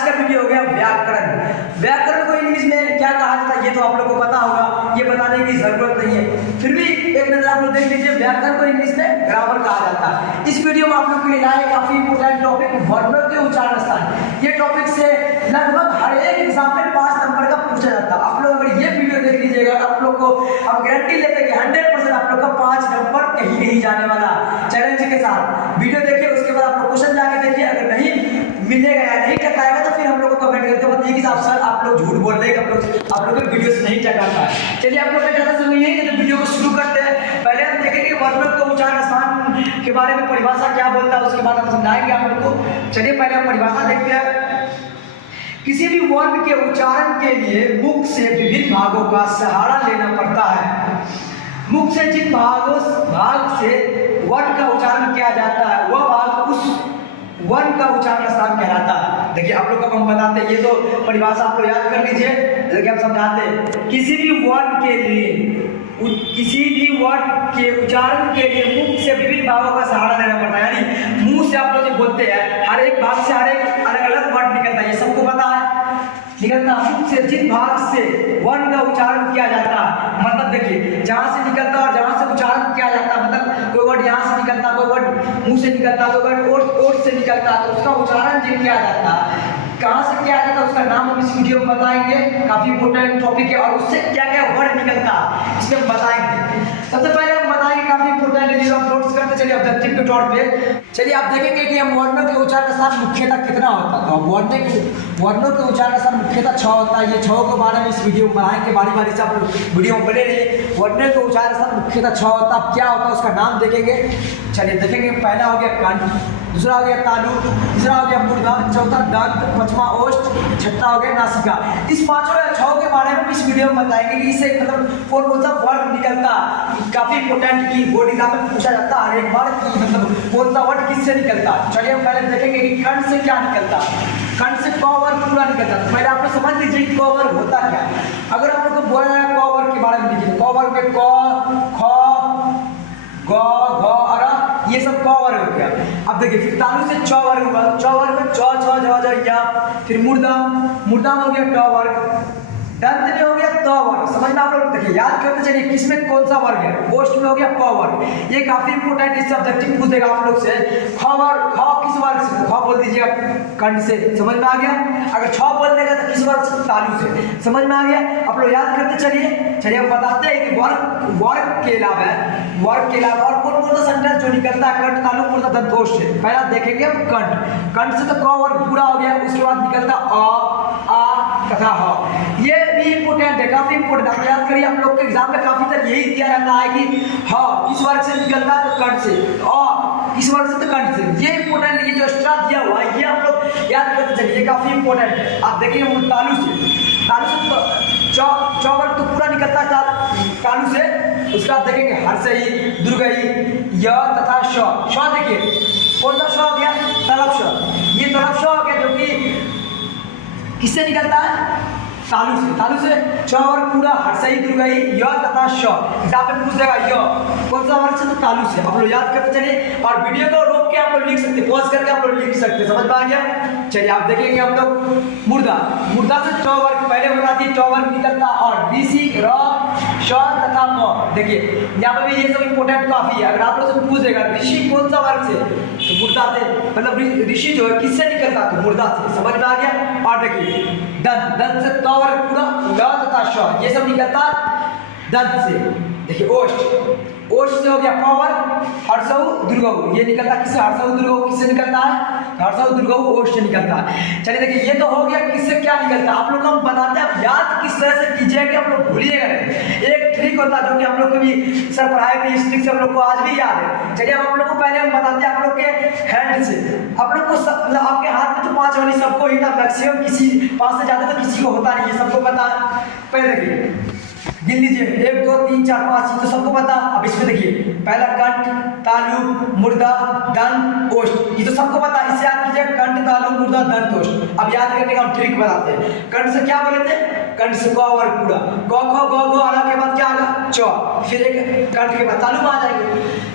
आज का वीडियो हो गया व्याकरण। व्याकरण को इंग्लिश में क्या कहा जाता है ये तो आप लोगों को पता होगा, ये बताने की जरूरत नहीं है, फिर भी एक नजर आप लोग देख लीजिए। व्याकरण को इंग्लिश में ग्रामर कहा जाता है। इस वीडियो में आप लोग के लिए लाए काफी इंपोर्टेंट टॉपिक वर्णों के उच्चारण स्थान। ये टॉपिक से लगभग हर एक एग्जाम में 5 नंबर का पूछा जाता है। आप लोग अगर ये वीडियो देख लीजिएगा तो आप लोग को हम गारंटी लेते हैं कि 100% आप लोग का 5 नंबर कहीं नहीं जाने वाला। चैलेंज के साथ वीडियो देखिए, उसके बाद आप लोग क्वेश्चन जाके देखिए, अगर नहीं मिलेगा या नहीं टकाएगा तो फिर हम लोग को कमेंट करके बताइए कि साहब सर आप लोग झूठ बोल रहे हैं, आप लोग के वीडियो से नहीं टकाता है। चलिए आप लोग का ज्यादा समय नहीं है तो वीडियो को शुरू करते हैं। पहले हम देखेंगे वर्णों के उच्चारण स्थान के बारे में परिभाषा क्या बोलता है, उसके बाद हम समझाएंगे आप लोग को। चलिए पहले हम परिभाषा देखते हैं। किसी भी वर्ण के उच्चारण के लिए मुख से विभिन्न भागों का सहारा लेना पड़ता है। मुख से जिन भाग से वर्ण का उच्चारण किया जाता है वह भाग उस वर्ण का उच्चारण स्थान कहलाता है। देखिए आप लोग को हम बताते हैं, ये तो परिभाषा आप लोग याद कर लीजिए। देखिए हम समझाते हैं, किसी भी वर्ण के उच्चारण के लिए मुख से विभिन्न भागों का सहारा लेना पड़ता है। यानी मुंह से आप लोग जो बोलते हैं हर एक भाग से हर एक अलग अलग वर्ड निकलता है, ये सबको पता है निकलता है। मुख से जिन भाग से वर्ण का उच्चारण किया जाता है, मतलब देखिए जहां से निकलता है और जहां से उच्चारण किया जाता है, मतलब कोई वर्ड यहाँ से निकलता, कोई वर्ड मुंह से निकलता, कोई वर्ड ओठ से निकलता, तो उसका उच्चारण जो किया जाता है कहाँ से क्या जाता है उसका नाम हम इस वीडियो में बताएंगे। काफी इंपोर्टेंट टॉपिक है और उससे क्या क्या वर्ड निकलता है इसमें हम बताएंगे। सबसे पहले हम बताएंगे काफी इंपोर्टेंट है जो हम नोट्स करते चलिए ऑब्जेक्टिव के तौर पे। चलिए आप देखेंगे कि हम वर्णों के उच्चारण स्थान मुख्यतः कितना होता है। तो वर्णों के उच्चारण स्थान मुख्यतः 6 होता है। ये 6 के बारे में इस वीडियो में बताएंगे, बारी बारी से आप वीडियो में बने रहिए। वर्णों के उच्चारण स्थान मुख्यतः 6 होता है। क्या होता है उसका नाम देखेंगे। चलिए देखेंगे, पहला हो गया कंठ, दूसरा हो गया तालु, तीसरा हो गया मुर्दा, चौथा दंत, पांचवा ओष्ठ, छठा हो गया नासिका। इस 5 या 6 के बारे में इस वीडियो में बताएंगे कि इससे मतलब कौन सा वर्ड निकलता। काफी इंपोर्टेंट की बोर्ड एग्जाम में पूछा जाता है हर एक बार कि मतलब कौन सा वर्ड किससे निकलता। चलिए हम पहले देखेंगे कि कंठ से क्या निकलता। कंठ से क वर्ग पूरा निकलता है। तो पहले आप लोग समझ लीजिए कि क वर्ग होता क्या है। अगर आप लोग को बोला जाए क वर्ग के बारे में लिखिए, क वर्ग में क, ख, ग, घ, अ, ये सब क वर्ग हो गया। अब देखिए फिर तालु से च वर्ग हुआ, च वर्ग में च, छ, ज, ज, या। फिर मुर्दा में हो गया ट वर्ग, दंत में हो गया त वर्ग। समझ में आप लोग देखिए याद करते चलिए किसमें कौन सा वर्ग है। ओष्ठ में हो गया प वर्ग। ये काफी इंपोर्टेंट, इससे ऑब्जेक्टिव पूछ देगा आप लोग से। ख वर्ग, ख किस वर्ग से, ख बोल दीजिएगा कंठ से, समझ में आ गया। अगर छ बोल देगा तो किस वर्ग से, तालु से, समझ में आ गया। आप लोग याद करते चलिए हम बताते हैं कि वर्ग के अलावा और कौन सा सेंटेंस जो निकलता है कंठ, तालु, मुर्दा, दंत, ओष्ठ से। पहला देखेंगे हम कंठ से तो क वर्ग पूरा हो गया, उसके बाद निकलता अ, आ तथा ह। ये भी इंपोर्टेंट है, काफी इंपोर्टेंट। आप याद करिए, आप लोग के एग्जाम में काफी तरह यही दिया रहता है कि ह किस वर्ग से निकलता है तो कंठ से, अ किस वर्ग से तो कंठ से। ये इंपोर्टेंट, ये जो एक्स्ट्रा दिया हुआ है ये आप लोग याद करते चलिए, ये काफी इंपोर्टेंट है। आप देखिए तालु से च वर्ग तो पूरा निकलता है तालु से। उसका देखेंगे हर्षई, दुर्गई, य तथा श। देखिए कौन सा श हो गया, तलव श। ये तलव श हो गया जो कि किससे निकलता है, तालु से। च वर्ग पूरा, हर्षई, दुर्गई, य तथा श। एग्जाम में पूछ देगा य कौन सा वर्ग से तो तालु से। आप लोग याद करते चलिए और वीडियो को रोक के आप लोग लिख सकते, पॉज करके आप लोग लिख सकते। समझ में आ गया। चलिए आप देखेंगे हम लोग मुर्दा से च वर्ग पहले बता दिए, च वर्ग निकलता और ऋषि, र, श तथा म। देखिए यहाँ पे भी ये सब इंपोर्टेंट काफी है। अगर आप लोग से पूछ देगा ऋषि कौन सा वर्ग से तो मुर्दा से, मतलब ऋषि जो है किससे निकलता तो मुर्दा से। समझ में आ गया। और देखिए दंत से त वर्ग पूरा, ल तथा श, ये सब निकलता दंत से। देखिए ओष्ठ से हो गया प वर्ग, हर्षऊ, दुर्गऊ, ये निकलता किससे, हर्षऊ, दुर्गऊ किससे निकलता है, हर्षऊ, दुर्गऊ, ओष्ठ से निकलता है। चलिए देखिए ये तो हो गया किससे क्या निकलता है। आप लोग को हम बताते हैं, याद किस तरह से कीजिए कि आप लोग भूलिएगा नहीं। एक ट्रिक होता है जो कि हम लोग को भी सर पढ़ाए थे, इस ट्रिक से हम लोग को आज भी याद है। चलिए अब हम लोग को पहले हम बताते हैं आप लोग के हैंड से। आप लोग को आपके हाथ में तो 5 वाली सबको ही था, मैक्सिमम किसी 5 से ज्यादा तो किसी को होता नहीं है, सबको पता है। पहले देखिए गिन लीजिए 1 2 3 4 5, ये तो सबको पता। अब इसमें देखिए पहला कंठ, तालु, मुर्दा, दंत, ओष्ठ, ये तो सबको पता। इससे याद कीजिए कंठ, तालु, मुर्दा, दंत, ओष्ठ। अब याद करने का हम ट्रिक बताते हैं। कंठ से क्या बोले थे, कंठ से क वर्ग पूरा, क ख ग घ अलग के बाद क्या आएगा च, फिर एक कंठ के बाद तालु में आ जाएंगे,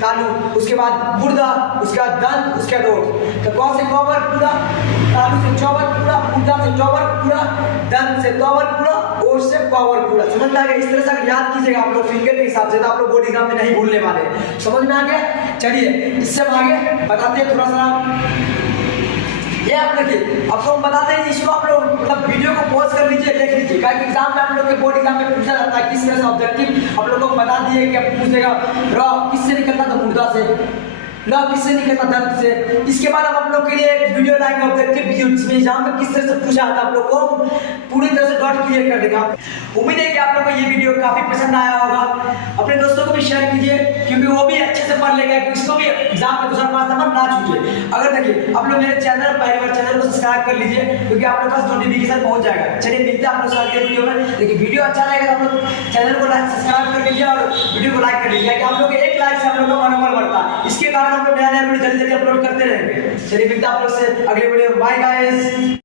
तालु, उसके बाद गुर्दा, उसके बाद दंत, उसके बाद ओठ। तो क से क वर्ग पूरा, तालु से च वर्ग पूरा, गुर्दा से च वर्ग पूरा, दंत से क वर्ग पूरा, ओठ से क वर्ग पूरा। समझ में आ गया? इस तरह से अगर याद कीजिएगा आप लोग फिंगर के हिसाब से तो आप लोग बोर्ड एग्जाम में नहीं भूलने वाले। समझ में आ गया? चलिए इससे हम आगे बताते हैं थोड़ा सा। ये आप देखिए, अब तो हम बताते हैं इसको आप लोग मतलब वीडियो को पॉज कर लीजिए, देख लीजिए, क्योंकि एग्जाम में आप लोग के बोर्ड एग्जाम में पूछा जाता है किस तरह से ऑब्जेक्टिव आप लोगों को बता दिए कि अब पूछेगा र किससे निकलता था मुर्दा से, ल किससे निकलता दंत से। इसके बाद हम आप लोग के लिए एक वीडियो लाएंगे ऑब्जेक्टिव वीडियो, जिसमें एग्जाम में किस तरह से पूछा जाता है आप लोग को पूरी तरह से डॉट क्लियर कर देगा। उम्मीद है कि आप लोग को ये वीडियो काफी पसंद आया होगा। अपने दोस्तों को भी शेयर कीजिए, क्योंकि वो भी अच्छे से पढ़ लेगा, कि उसको भी एग्जाम में क्वेश्चन 5 नंबर ना छूटे। अगर देखिए आप लोग मेरे चैनल पहली बार चैनल को सब्सक्राइब कर लीजिए, क्योंकि आप लोग का नोटिफिकेशन पहुंच जाएगा। चलिए मिलते हैं आप लोग से अगले वीडियो में। देखिए वीडियो अच्छा लगेगा तो आप लोग चैनल को सब्सक्राइब कर लीजिए और वीडियो को लाइक कर लीजिए, कि आप लोग एक लाइक से हम लोग का मनोबल बढ़ता है। इसके कारण हम लोग नया नया वीडियो जल्दी जल्दी अपलोड करते रहेंगे। चलिए मिलते हैं आप लोग से अगले वीडियो में। Bye guys.